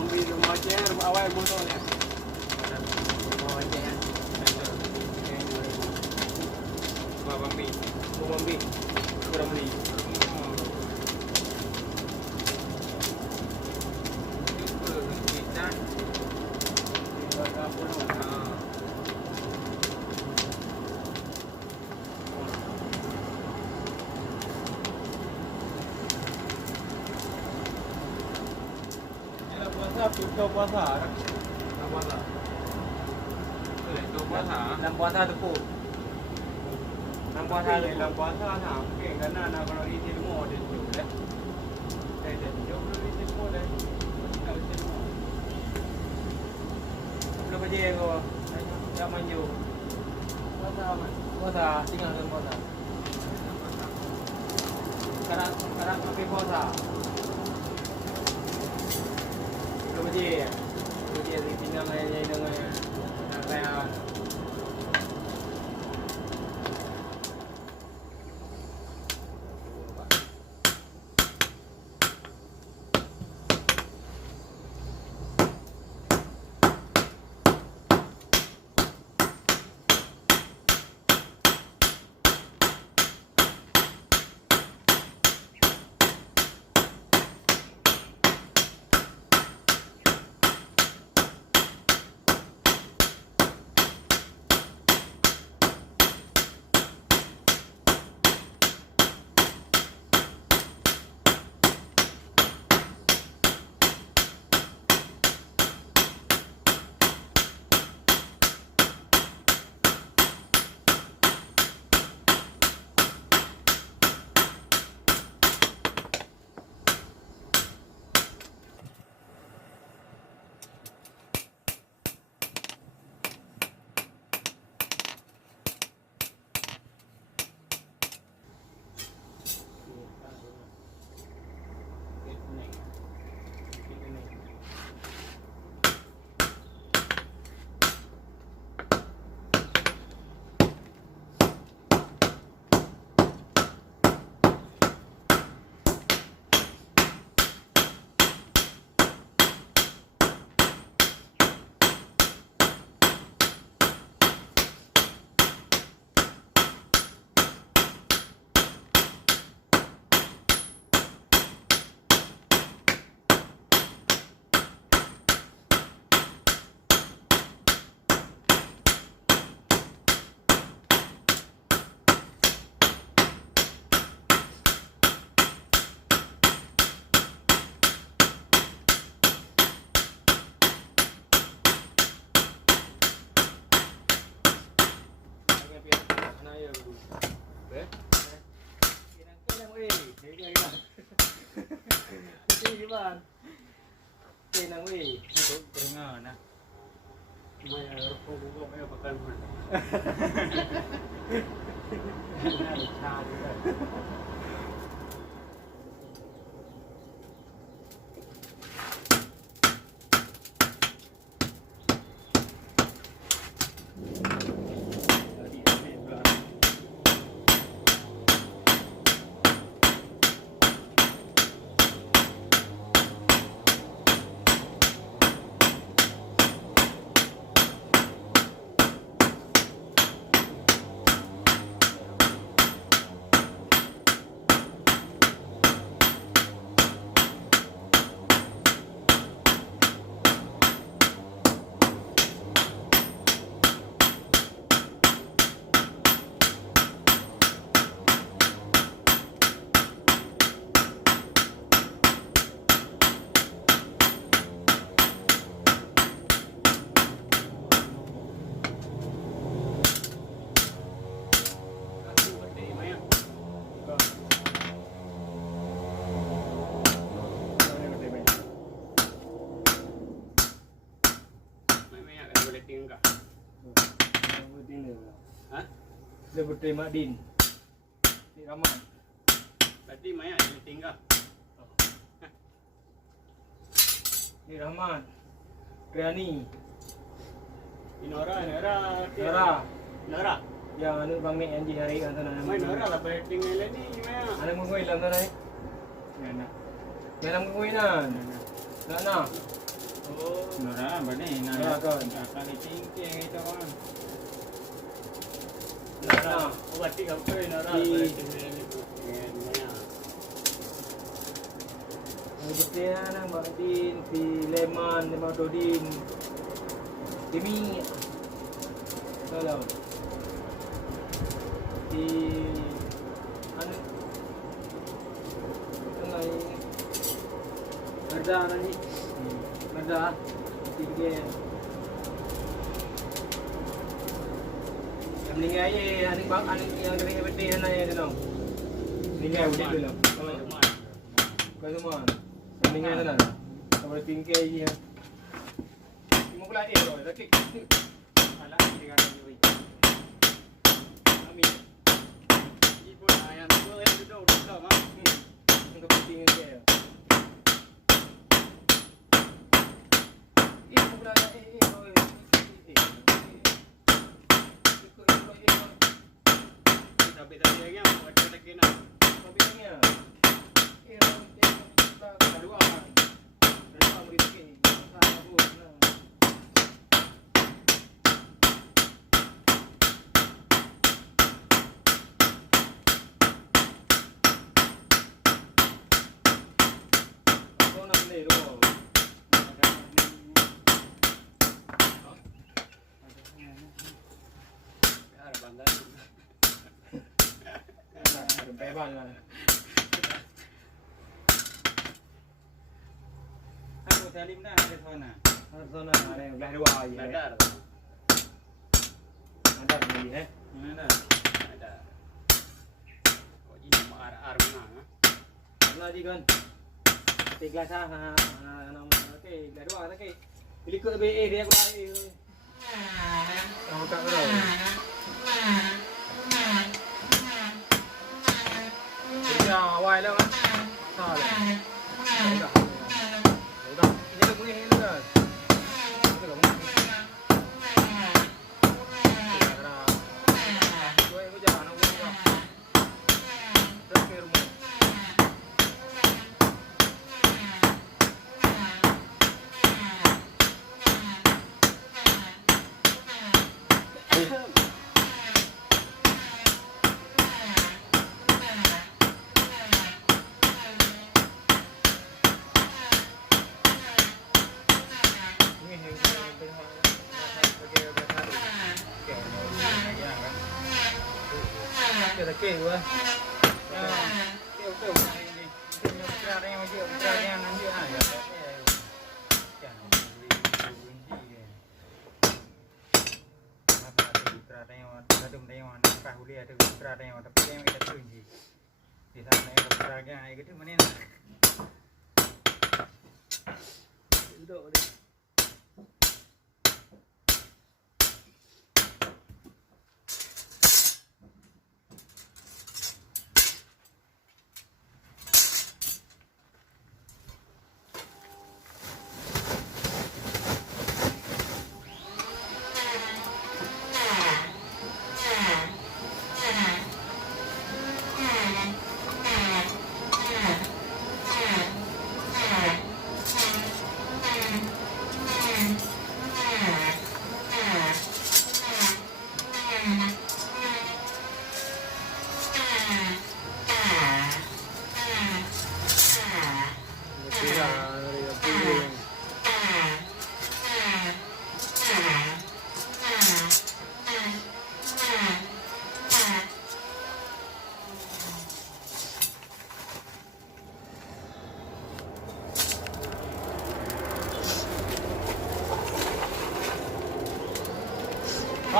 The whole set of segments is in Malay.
ambil rumah Aceh, rumah awal motornya. Rumah Aceh ya. Rumah Bambi. Rumah Bambi. Kurang beli. Tutup puasa, puasa. Tutup puasa. Dalam puasa tepu. Dalam puasa tepu. Dalam puasa nah, okey karena nak kalau isi semua dia tu dah. Dia jauh dulu isi semua dah. Tak isi semua. Belum kerja kau. Tak maju. Puasa, tinggal dalam puasa. Sekarang pergi puasa. Kerja di pinang ayah dengan saya. Nang weh, itu keringan nah. Mai rokok gua mai bakal mun. Dia berterima din. Di ramai. Berarti Maya yang tinggal. Di Rahman. Riani. Nora. Yang anu bang ni anji hari kan sana. Mai Nora lah berting ni ni Maya. Ana mengoi lam sana ni. Mana. Dalam mengoi nan. Sana. Oh. Nora, benih. Ya, kan. Akan dicingking itu kan. Nah, buat 3 kali nara. Kemudian Mbak Din, si Leman, Mbak Dodin, Demi, kalau di anu, lain, ada nanti, ada, tiga. Meninggal ye, anik bang, anik yang kering berdeh sana ya dong. Meninggal udah dulu. Kalau semua. Meninggal sana. Kalau tinggal ye. Mau pula loh, sakit. Alah, tiga kali. Kami. Ibu ayam tu yang duduk mak. Untuk tinggal ye. Mau pula Tapi tadi yang buat kita kena. tapi ni ya. Kedua murid aku. Kau nak beli tu? Ada bandar. Ada beban lah. Aku salim dah ada sana. Sana ada yang belah dua je. Bandar. Ada beli Mana? Ada. Kau ini mau ar mana? Lagi kan. Tiga sah, okey, belah dua okey. Pilih ke BA dia aku lagi. Tahu tak kau? Jadi awal lah kan. Salah. Sudah. Sudah. Ini tu bunyi ni kan. Itu lah bunyi. Dua aku jalan aku juga. Terus ke rumah. Okey gua. Okey. Ini cara yang dia, cara yang nanti ya. Di sana ada beragam air gitu mana nak? Duduk dia.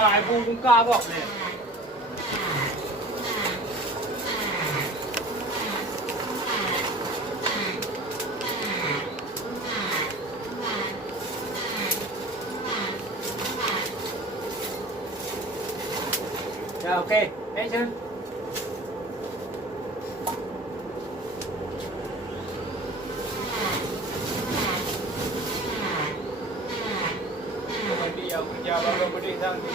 Hai pun cũng ca bọc này. Rồi ok, hết chưa? Dia kerja baru berdiri sang ni.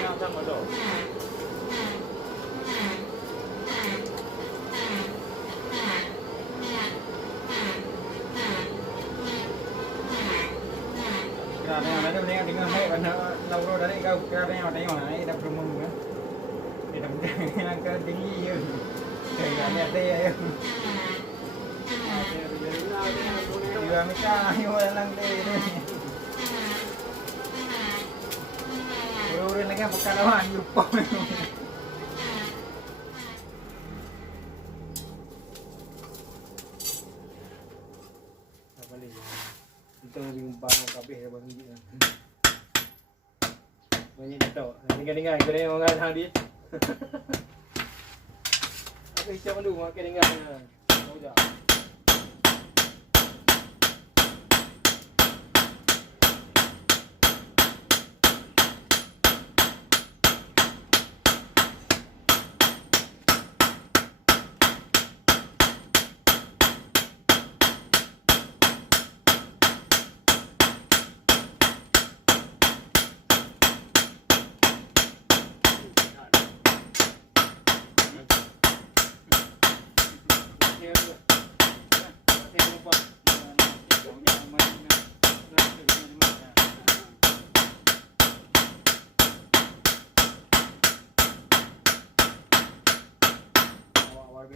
Nak sama tu. Karena ada yang dengan baik karena lalu dari kau karena ada yang lain tak perlu mungkin. Tidak mungkin nak tinggi je. Kayaknya ada ya. Juga mereka ayo dalam ini. Orang lagi pekalawan lupa. Apa lagi? Kita jumpa kabeh ya bang ni. Banyak tahu. Tinggal kena orang hadi. Apa macam dulu makan tinggal. Tahu tak?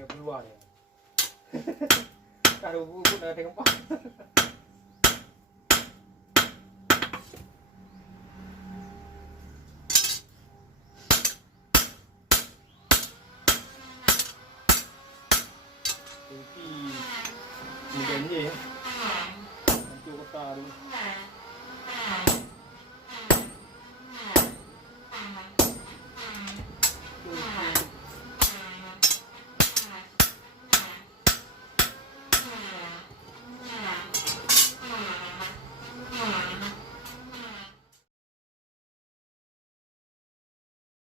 Keluar ya. Kalau buku dah tempat. Ini mudah ni. Nanti kota dulu.